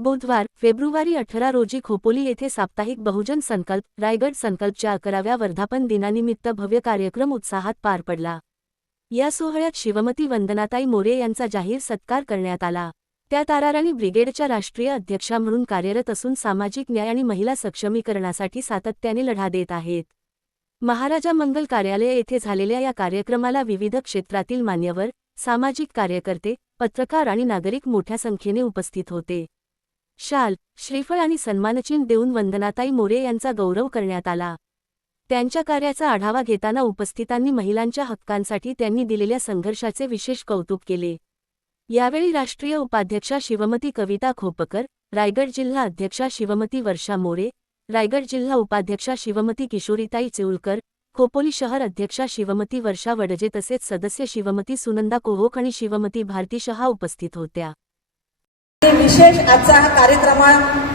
बुधवार फेब्रुवारी अठरा रोजी खोपोली येथे साप्ताहिक बहुजन संकल्प रायगड संकल्पच्या अकराव्या वर्धापन दिनानिमित्त भव्य कार्यक्रम उत्साहात पार पडला. या सोहळ्यात शिवमती वंदनाताई मोरे यांचा जाहीर सत्कार करण्यात आला. त्या ताराराणी ब्रिगेडच्या राष्ट्रीय अध्यक्षा म्हणून कार्यरत असून सामाजिक न्याय आणि महिला सक्षमीकरणासाठी सातत्याने लढा देत आहेत. महाराजा मंगल कार्यालय येथे झालेल्या या कार्यक्रमाला विविध क्षेत्रातील मान्यवर सामाजिक कार्यकर्ते पत्रकार आणि नागरिक मोठ्या संख्येने उपस्थित होते. शाल श्रीफळ आणि सन्मानचिन्ह देऊन वंदनाताई मोरे यांचा गौरव करण्यात आला. त्यांच्या कार्याचा आढावा घेताना उपस्थितांनी महिलांच्या हक्कांसाठी त्यांनी दिलेल्या संघर्षाचे विशेष कौतुक केले. यावेळी राष्ट्रीय उपाध्यक्षा शिवमती कविता खोपकर रायगड जिल्हा अध्यक्षा शिवमती वर्षा मोरे रायगड जिल्हा उपाध्यक्षा शिवमती किशोरीताई चिऊलकर खोपोली शहर अध्यक्षा शिवमती वर्षा वडजे तसेच सदस्य शिवमती सुनंदा कोहोक आणि शिवमती भारती शहा उपस्थित होत्या. विशेष आजचा हा कार्यक्रम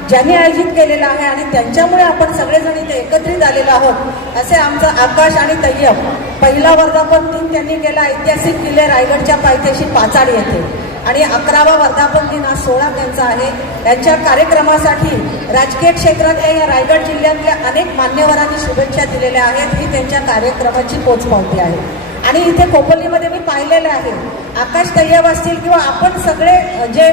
ज्यांनी आयोजित केलेला आहे आणि त्यांच्यामुळे आपण सगळेजण इथे एकत्रित आलेलो आहोत असे आमचं आकाश आणि तय्यम. पहिला वर्धापन दिन त्यांनी केला ऐतिहासिक किल्ले रायगडच्या पायथ्याशी पाचाड येथे. आणि अकरावा वर्धापन दिन हा सोळा त्यांचा आहे. यांच्या कार्यक्रमासाठी राजकीय क्षेत्रात या रायगड जिल्ह्यातल्या अनेक मान्यवरांनी शुभेच्छा दिलेल्या आहेत. ही त्यांच्या कार्यक्रमाची पोचपावती आहे. आणि इथे खोपोलीमध्ये मी पाहिलेलं आहे आकाश तय्यब असतील किंवा आपण सगळे जे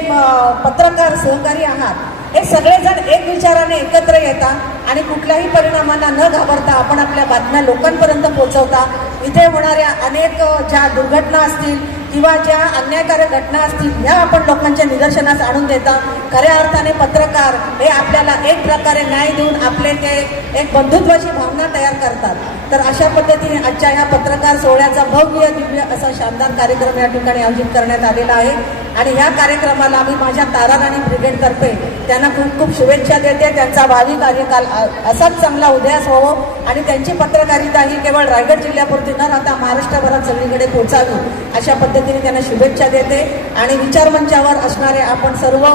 पत्रकार सहकारी आहात हे सगळेजण एक विचाराने एकत्र येतात आणि कुठल्याही परिणामांना न घाबरता आपण आपल्या बातम्या लोकांपर्यंत पोहोचवता. इथे होणाऱ्या अनेक ज्या दुर्घटना असतील किंवा ज्या अन्यायकारक घटना असतील ह्या आपण लोकांच्या निदर्शनास आणून देता. खऱ्या अर्थाने पत्रकार हे आपल्याला एक प्रकारे न्याय देऊन आपले ते एक बंधुत्वाची भावना तयार करतात. तर अशा पद्धतीने आजच्या ह्या पत्रकार सोहळ्याचा भव्य दिव्य असा शानदार कार्यक्रम या ठिकाणी आयोजित करण्यात आलेला आहे. आणि ह्या कार्यक्रमाला मी माझ्या ताराराणी ब्रिगेडतर्फे त्यांना खूप खूप शुभेच्छा देते. त्यांचा भावी कार्यकाल असाच चांगला उदयास होवो आणि त्यांची पत्रकारिता ही केवळ रायगड जिल्ह्यापुरती न राहता महाराष्ट्रभरात सगळीकडे पोहोचावी अशा पद्धतीने त्यांना शुभेच्छा देते. आणि विचारमंचावर असणारे आपण सर्व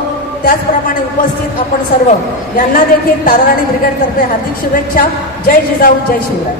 त्याचप्रमाणे उपस्थित आपण सर्व यांना देखील ताराराणी ब्रिगेडतर्फे हार्दिक शुभेच्छा. जय जिजाऊ जय शिवराय.